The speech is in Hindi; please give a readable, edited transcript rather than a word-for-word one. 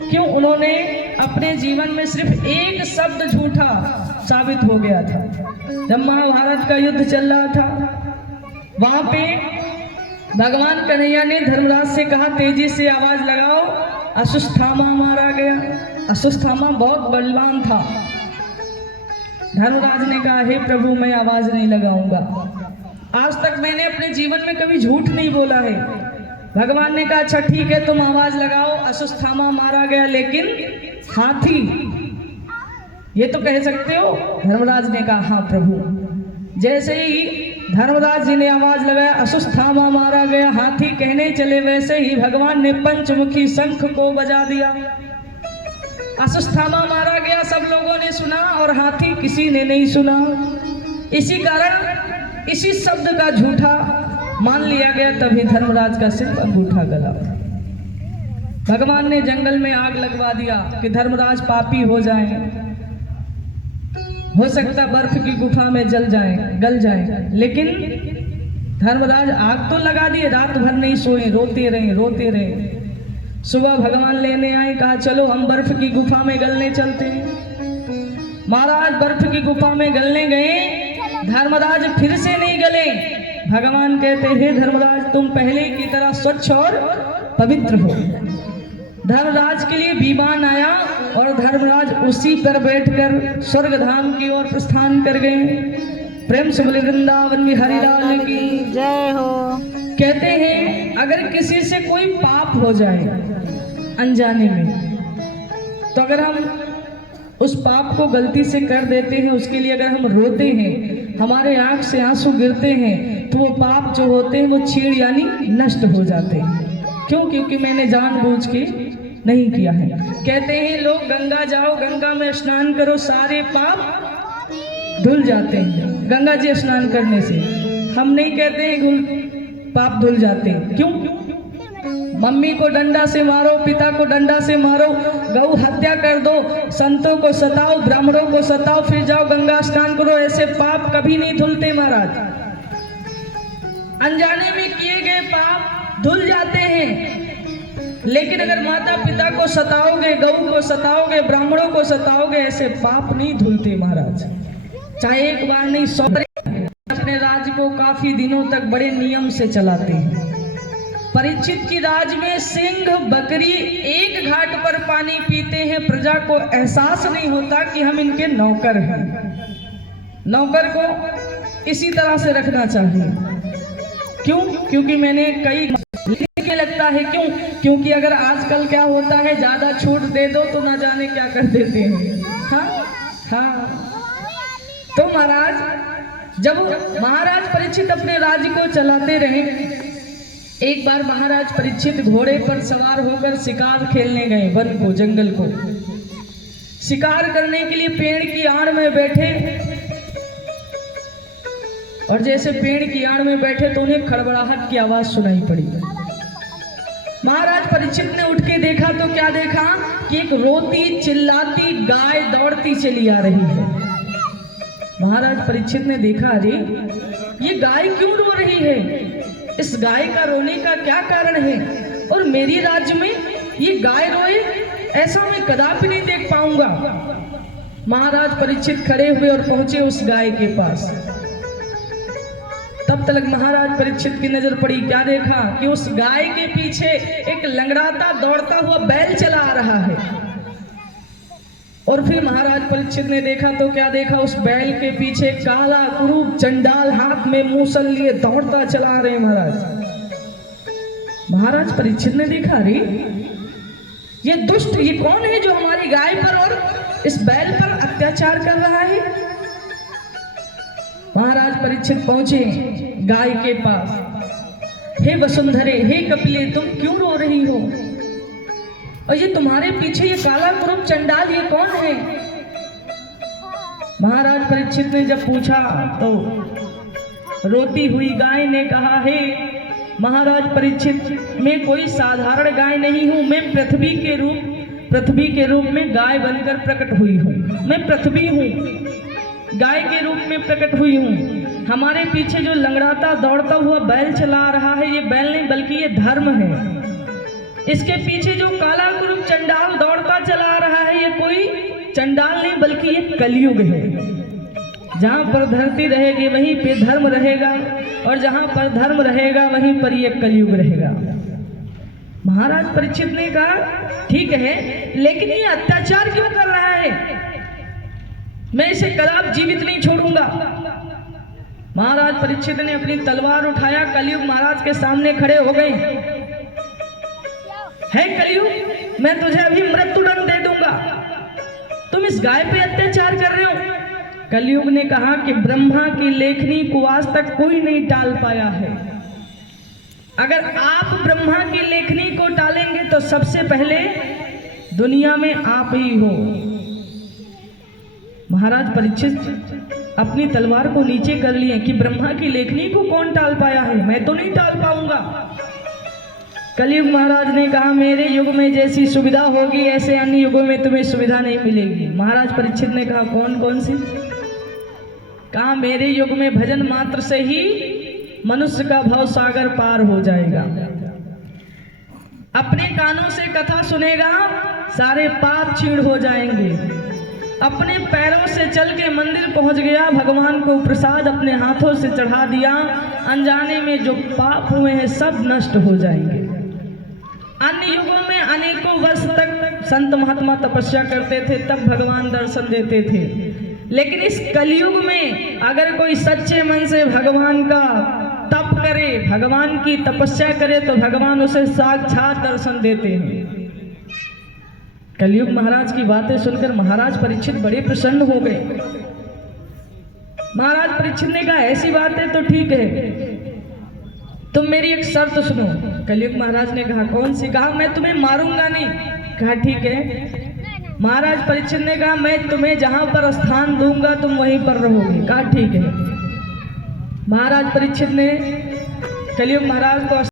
क्यों? उन्होंने अपने जीवन में सिर्फ एक शब्द झूठा साबित हो गया था। जब महाभारत का युद्ध चल रहा था, वहां पे भगवान कन्हैया ने धर्मराज से कहा, तेजी से आवाज लगाओ, अश्वत्थामा मारा गया। अश्वत्थामा बहुत बलवान था। धर्मराज ने कहा, हे प्रभु, मैं आवाज नहीं लगाऊंगा, आज तक मैंने अपने जीवन में कभी झूठ नहीं बोला है। भगवान ने कहा, अच्छा ठीक है, तुम आवाज लगाओ, अश्वत्थामा मारा गया, लेकिन हाथी ये तो कह सकते हो? धर्मराज ने कहा, हाँ प्रभु। जैसे ही धर्मराज जी ने आवाज लगाया, अश्वत्थामा मारा गया, हाथी कहने चले, वैसे ही भगवान ने पंचमुखी शंख को बजा दिया। अश्वत्थामा मारा गया, सब लोगों ने सुना, और हाथी किसी ने नहीं सुना। इसी कारण इसी शब्द का झूठा मान लिया गया, तभी धर्मराज का सिर्फ अंगूठा गला। भगवान ने जंगल में आग लगवा दिया कि धर्मराज पापी हो जाएं, हो सकता बर्फ की गुफा में गल जाएं। लेकिन धर्मराज आग तो लगा दिए, रात भर नहीं सोए, रोते रहे। सुबह भगवान लेने आए, कहा चलो हम बर्फ की गुफा में गलने चलते हैं। महाराज बर्फ की गुफा में गलने गए, धर्मराज फिर से नहीं गले। भगवान कहते हैं, धर्मराज तुम पहले की तरह स्वच्छ और पवित्र हो। धर्मराज के लिए विमान आया और धर्मराज उसी पर बैठकर स्वर्ग धाम की ओर प्रस्थान कर गए। प्रेम से बोले वृंदावन बिहारी लाल की जय हो। कहते हैं, अगर किसी से कोई पाप हो जाए अनजाने में, तो अगर हम उस पाप को गलती से कर देते हैं, उसके लिए अगर हम रोते हैं, हमारे आंख से आंसू गिरते हैं, तो वो पाप जो होते हैं वो छीड़ यानी नष्ट हो जाते हैं। क्यों? क्योंकि मैंने जानबूझ के नहीं किया है। कहते हैं लोग, गंगा जाओ, गंगा में स्नान करो, सारे पाप धुल जाते हैं गंगा जी स्नान करने से। हम नहीं कहते हैं पाप धुल जाते हैं। क्यों? मम्मी को डंडा से मारो, पिता को डंडा से मारो, गौ हत्या कर दो, संतों को सताओ, ब्राह्मणों को सताओ, फिर जाओ गंगा स्नान करो, ऐसे पाप कभी नहीं धुलते महाराज। अनजाने में किए गए पाप धुल जाते हैं, लेकिन अगर माता पिता को सताओगे, गौ को सताओगे, ब्राह्मणों को सताओगे, ऐसे पाप नहीं धुलते महाराज। चाहे एक बार नहीं, 100 अपने राज्य को काफी दिनों तक बड़े नियम से चलाते हैं। परीक्षित की राज में सिंह बकरी एक घाट पर पानी पीते हैं, प्रजा को एहसास नहीं होता कि हम इनके नौकर हैं। नौकर को इसी तरह से रखना चाहिए। क्यों? क्योंकि मैंने कई लिखे लगता है। क्यों? क्योंकि अगर आजकल क्या होता है, ज्यादा छूट दे दो तो ना जाने क्या कर देते हैं। हाँ। तो महाराज, जब महाराज परीक्षित अपने राज्य को चलाते रहे, एक बार महाराज परीक्षित घोड़े पर सवार होकर शिकार खेलने गए, वन को, जंगल को। शिकार करने के लिए पेड़ की आड़ में बैठे, और जैसे पेड़ की आड़ में बैठे तो उन्हें खड़बड़ाहट की आवाज सुनाई पड़ी। महाराज परीक्षित ने उठ के देखा तो क्या देखा कि एक रोती चिल्लाती गाय दौड़ती चली आ रही है। महाराज परीक्षित ने देखा, अरे ये गाय क्यों रो रही है, इस गाय का रोने का क्या कारण है, और मेरी राज्य में ये गाय रोए, ऐसा मैं कदापि नहीं देख पाऊंगा। महाराज परीक्षित खड़े हुए और पहुंचे उस गाय के पास। तब तक महाराज परीक्षित की नजर पड़ी, क्या देखा कि उस गाय के पीछे एक लंगड़ाता दौड़ता हुआ बैल चला आ रहा है। और फिर महाराज परीक्षित ने देखा तो क्या देखा, उस बैल के पीछे काला कुरूप चंडाल हाथ में मूसल लिए दौड़ता चला आ रहे महाराज परीक्षित ने देखा, अरे ये दुष्ट, ये कौन है जो हमारी गाय पर और इस बैल पर अत्याचार कर रहा है। महाराज परीक्षित पहुंचे गाय के पास। हे वसुंधरे, हे कपिले, तुम क्यों रो रही हो, और ये तुम्हारे पीछे ये काला कुरूप चंडाल ये कौन है। महाराज परीक्षित ने जब पूछा तो रोती हुई गाय ने कहा, हे महाराज परीक्षित, मैं कोई साधारण गाय नहीं हूं, मैं पृथ्वी के रूप में गाय बनकर प्रकट हुई हूं। मैं पृथ्वी हूं, गाय के रूप में प्रकट हुई हूं। हमारे पीछे जो लंगड़ाता दौड़ता हुआ बैल चला रहा है, ये बैल नहीं बल्कि ये धर्म है। इसके पीछे जो काला कुरूप चंडाल दौड़ बल्कि ये कलयुग है। जहाँ पर धरती रहेगी वहीं पे धर्म रहेगा, और जहाँ पर धर्म रहेगा वहीं पर ये कलयुग रहेगा। महाराज परीक्षित ने कहा ठीक है, लेकिन ये अत्याचार क्यों कर रहा है? मैं इसे कदाप जीवित नहीं छोड़ूंगा। महाराज परीक्षित ने अपनी तलवार उठाया, कलयुग महाराज के सामने खड़े हो गए। है कलयुग, मैं तुझे अभी मृत्युदंड दे दूंगा, तुम इस गाय पे अत्याचार कर रहे हो। कलयुग ने कहा कि ब्रह्मा की लेखनी को आज तक कोई नहीं टाल पाया है। अगर आप ब्रह्मा की लेखनी को टालेंगे तो सबसे पहले दुनिया में आप ही हो। महाराज परीक्षित अपनी तलवार को नीचे कर लिए कि ब्रह्मा की लेखनी को कौन टाल पाया है, मैं तो नहीं टाल पाऊंगा। कलयुग महाराज ने कहा मेरे युग में जैसी सुविधा होगी ऐसे अन्य युगों में तुम्हें सुविधा नहीं मिलेगी। महाराज परीक्षित ने कहा कौन कौन सी? कहा मेरे युग में भजन मात्र से ही मनुष्य का भव सागर पार हो जाएगा। अपने कानों से कथा सुनेगा, सारे पाप छीण हो जाएंगे। अपने पैरों से चल के मंदिर पहुंच गया, भगवान को प्रसाद अपने हाथों से चढ़ा दिया, अनजाने में जो पाप हुए हैं सब नष्ट हो जाएंगे। अन्य युगों में अनेकों वर्ष तक संत महात्मा तपस्या करते थे, तब भगवान दर्शन देते थे। लेकिन इस कलयुग में अगर कोई सच्चे मन से भगवान का तप करे, भगवान की तपस्या करे, तो भगवान उसे साक्षात दर्शन देते हैं। कलयुग महाराज की बातें सुनकर महाराज परीक्षित बड़े प्रसन्न हो गए। महाराज परीक्षित ने कहा ऐसी बात है तो ठीक है, तुम मेरी एक शर्त सुनो। कलयुग महाराज ने कहा कौन सी? कहा मैं तुम्हें मारूंगा नहीं। कहा ठीक है। महाराज परीक्षित ने कहा मैं तुम्हें जहां पर स्थान दूंगा तुम वहीं पर रहोगे। कहा ठीक है। महाराज परीक्षित ने कलयुग महाराज को